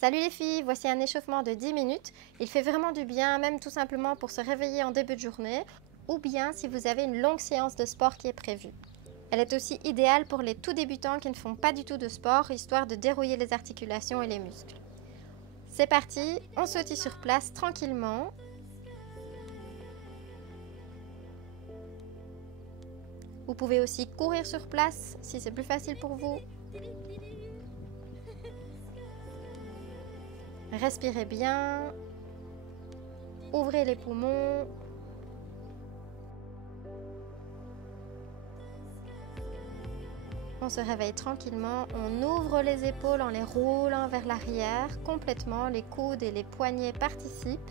Salut les filles, voici un échauffement de 10 minutes. Il fait vraiment du bien, même tout simplement pour se réveiller en début de journée, ou bien si vous avez une longue séance de sport qui est prévue. Elle est aussi idéale pour les tout débutants qui ne font pas du tout de sport, histoire de dérouiller les articulations et les muscles. C'est parti, on sautille sur place tranquillement. Vous pouvez aussi courir sur place si c'est plus facile pour vous. Respirez bien. Ouvrez les poumons. On se réveille tranquillement. On ouvre les épaules en les roulant vers l'arrière complètement. Les coudes et les poignets participent.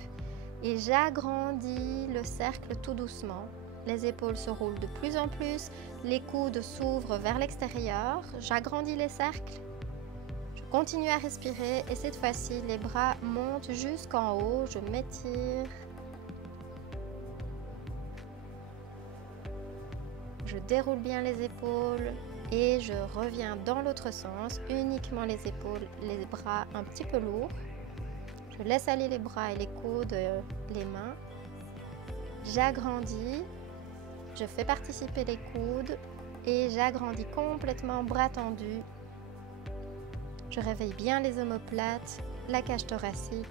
Et j'agrandis le cercle tout doucement. Les épaules se roulent de plus en plus. Les coudes s'ouvrent vers l'extérieur. J'agrandis les cercles. Je continue à respirer et cette fois-ci, les bras montent jusqu'en haut. Je m'étire. Je déroule bien les épaules et je reviens dans l'autre sens, uniquement les épaules, les bras un petit peu lourds. Je laisse aller les bras et les coudes, les mains. J'agrandis, je fais participer les coudes et j'agrandis complètement bras tendus. Je réveille bien les omoplates, la cage thoracique.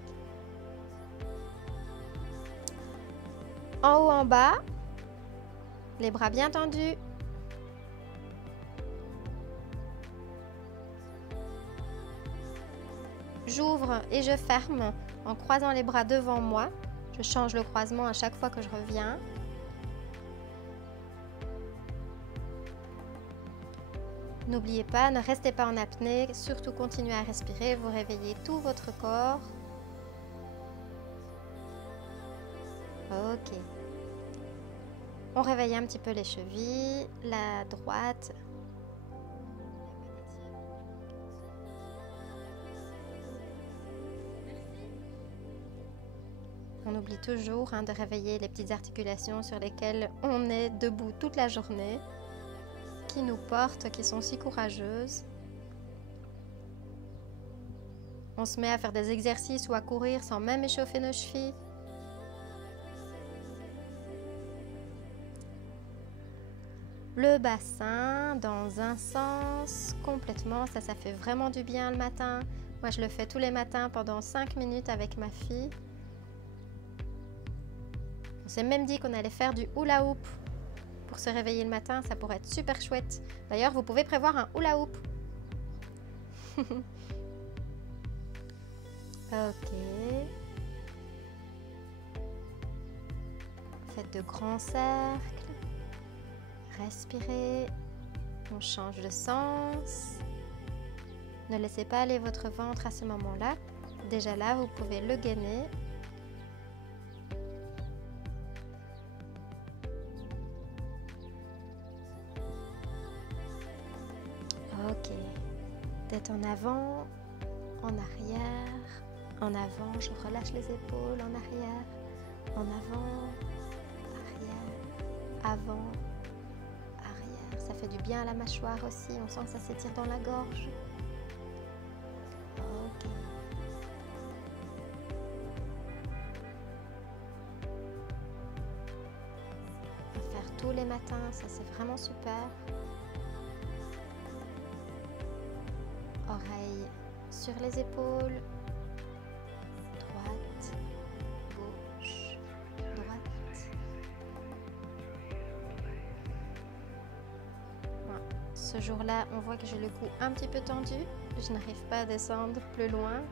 En haut, en bas. Les bras bien tendus. J'ouvre et je ferme en croisant les bras devant moi. Je change le croisement à chaque fois que je reviens. N'oubliez pas, ne restez pas en apnée, surtout continuez à respirer, vous réveillez tout votre corps. Ok. On réveille un petit peu les chevilles, la droite. On oublie toujours de réveiller les petites articulations sur lesquelles on est debout toute la journée, qui nous portent, qui sont si courageuses. On se met à faire des exercices ou à courir sans même échauffer nos chevilles. Le bassin dans un sens complètement, ça fait vraiment du bien le matin. Moi je le fais tous les matins pendant 5 minutes avec ma fille. On s'est même dit qu'on allait faire du hula hoop pour se réveiller le matin, ça pourrait être super chouette. D'ailleurs vous pouvez prévoir un hula hoop. Ok. Faites de grands cercles. Respirez, on change de sens. Ne laissez pas aller votre ventre à ce moment-là. Déjà là, vous pouvez le gainer. Ok. Tête en avant, en arrière, en avant. Je relâche les épaules, en arrière, en avant, arrière, avant. Ça fait du bien à la mâchoire aussi, on sent que ça s'étire dans la gorge. Ok. On va faire tous les matins, ça c'est vraiment super. Oreilles sur les épaules. Droite, gauche, droite. Ce jour-là, on voit que j'ai le cou un petit peu tendu. Je n'arrive pas à descendre plus loin.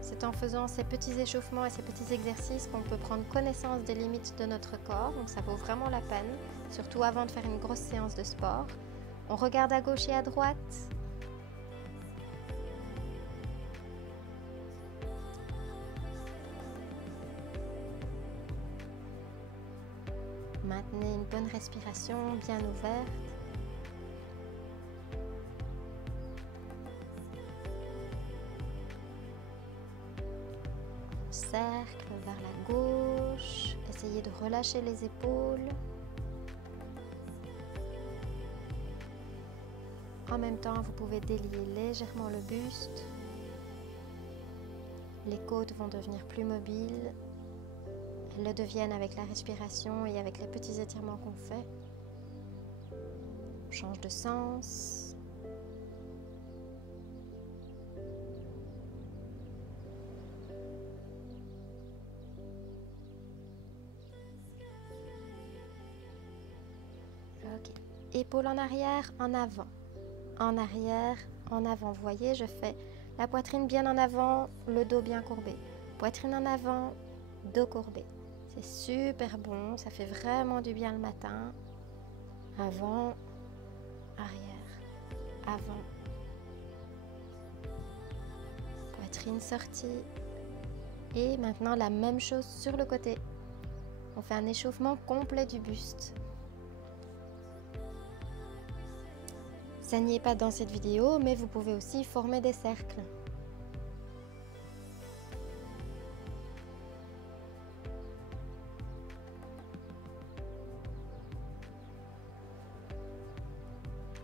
C'est en faisant ces petits échauffements et ces petits exercices qu'on peut prendre connaissance des limites de notre corps. Donc ça vaut vraiment la peine, surtout avant de faire une grosse séance de sport. On regarde à gauche et à droite. Maintenez une bonne respiration bien ouverte. On cercle vers la gauche. Essayez de relâcher les épaules. En même temps, vous pouvez délier légèrement le buste. Les côtes vont devenir plus mobiles. Elles le deviennent avec la respiration et avec les petits étirements qu'on fait. On change de sens. Ok. Épaules en arrière, en avant. En arrière, en avant. Vous voyez, je fais la poitrine bien en avant, le dos bien courbé. Poitrine en avant, dos courbé. C'est super bon, ça fait vraiment du bien le matin. Avant, arrière, avant. Poitrine sortie. Et maintenant la même chose sur le côté. On fait un échauffement complet du buste. Ça n'y est pas dans cette vidéo, mais vous pouvez aussi former des cercles.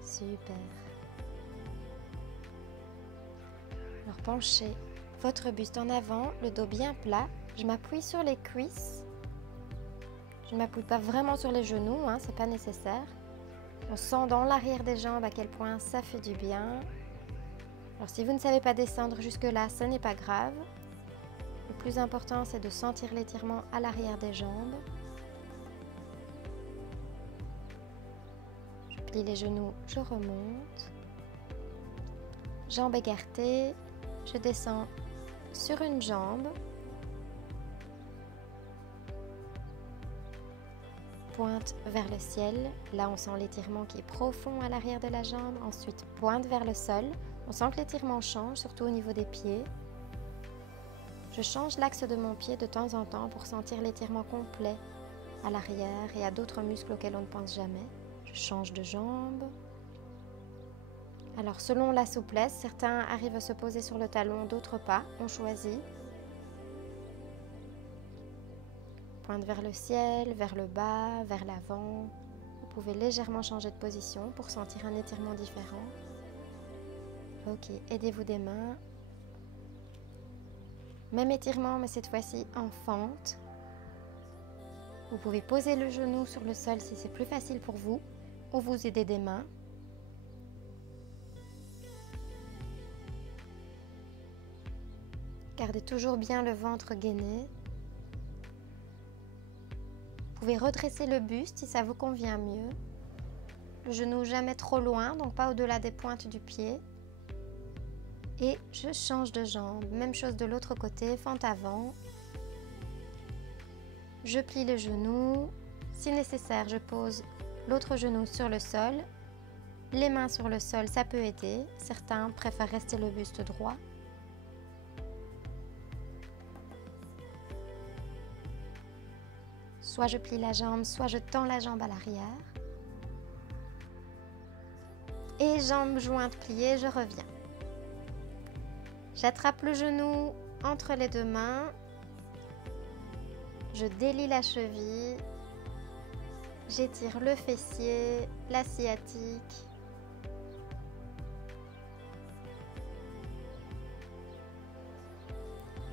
Super. Alors penchez votre buste en avant, le dos bien plat. Je m'appuie sur les cuisses. Je ne m'appuie pas vraiment sur les genoux, c'est pas nécessaire. On sent dans l'arrière des jambes à quel point ça fait du bien. Alors si vous ne savez pas descendre jusque là, ce n'est pas grave. Le plus important, c'est de sentir l'étirement à l'arrière des jambes. Je plie les genoux, je remonte. Jambes écartées, je descends sur une jambe. Pointe vers le ciel, là on sent l'étirement qui est profond à l'arrière de la jambe. Ensuite pointe vers le sol, on sent que l'étirement change, surtout au niveau des pieds. Je change l'axe de mon pied de temps en temps pour sentir l'étirement complet à l'arrière et à d'autres muscles auxquels on ne pense jamais. Je change de jambe. Alors selon la souplesse, certains arrivent à se poser sur le talon, d'autres pas, on choisit. Pointe vers le ciel, vers le bas, vers l'avant. Vous pouvez légèrement changer de position pour sentir un étirement différent. Ok, aidez-vous des mains. Même étirement, mais cette fois-ci en fente. Vous pouvez poser le genou sur le sol si c'est plus facile pour vous, ou vous aider des mains. Gardez toujours bien le ventre gainé. Vous pouvez redresser le buste si ça vous convient mieux. Le genou jamais trop loin, donc pas au-delà des pointes du pied. Et je change de jambe. Même chose de l'autre côté, fente avant. Je plie le genou. Si nécessaire, je pose l'autre genou sur le sol. Les mains sur le sol, ça peut aider. Certains préfèrent rester le buste droit. Soit je plie la jambe, soit je tends la jambe à l'arrière. Et jambes jointes pliées, je reviens. J'attrape le genou entre les deux mains. Je délie la cheville. J'étire le fessier, la sciatique.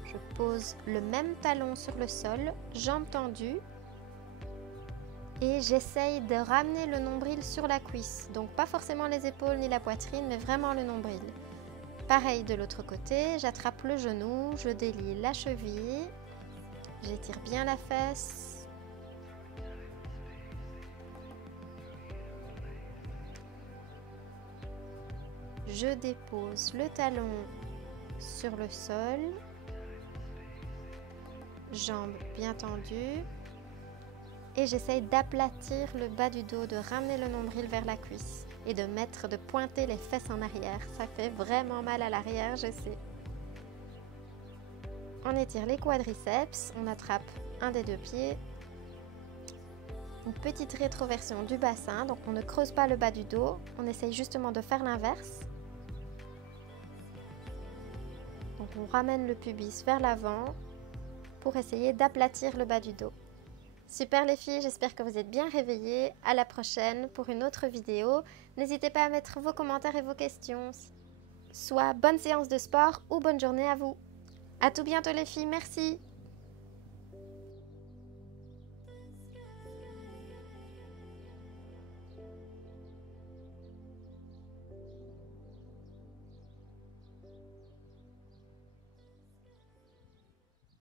Je pose le même talon sur le sol, jambes tendues. Et j'essaye de ramener le nombril sur la cuisse. Donc pas forcément les épaules ni la poitrine, mais vraiment le nombril. Pareil de l'autre côté, j'attrape le genou, je délie la cheville. J'étire bien la fesse. Je dépose le talon sur le sol. Jambes bien tendues. Et j'essaye d'aplatir le bas du dos, de ramener le nombril vers la cuisse et de pointer les fesses en arrière. Ça fait vraiment mal à l'arrière, je sais. On étire les quadriceps, on attrape un des deux pieds. Une petite rétroversion du bassin, donc on ne creuse pas le bas du dos, on essaye justement de faire l'inverse. Donc on ramène le pubis vers l'avant pour essayer d'aplatir le bas du dos. Super les filles, j'espère que vous êtes bien réveillées. À la prochaine pour une autre vidéo. N'hésitez pas à mettre vos commentaires et vos questions. Soit bonne séance de sport ou bonne journée à vous. À tout bientôt les filles, merci.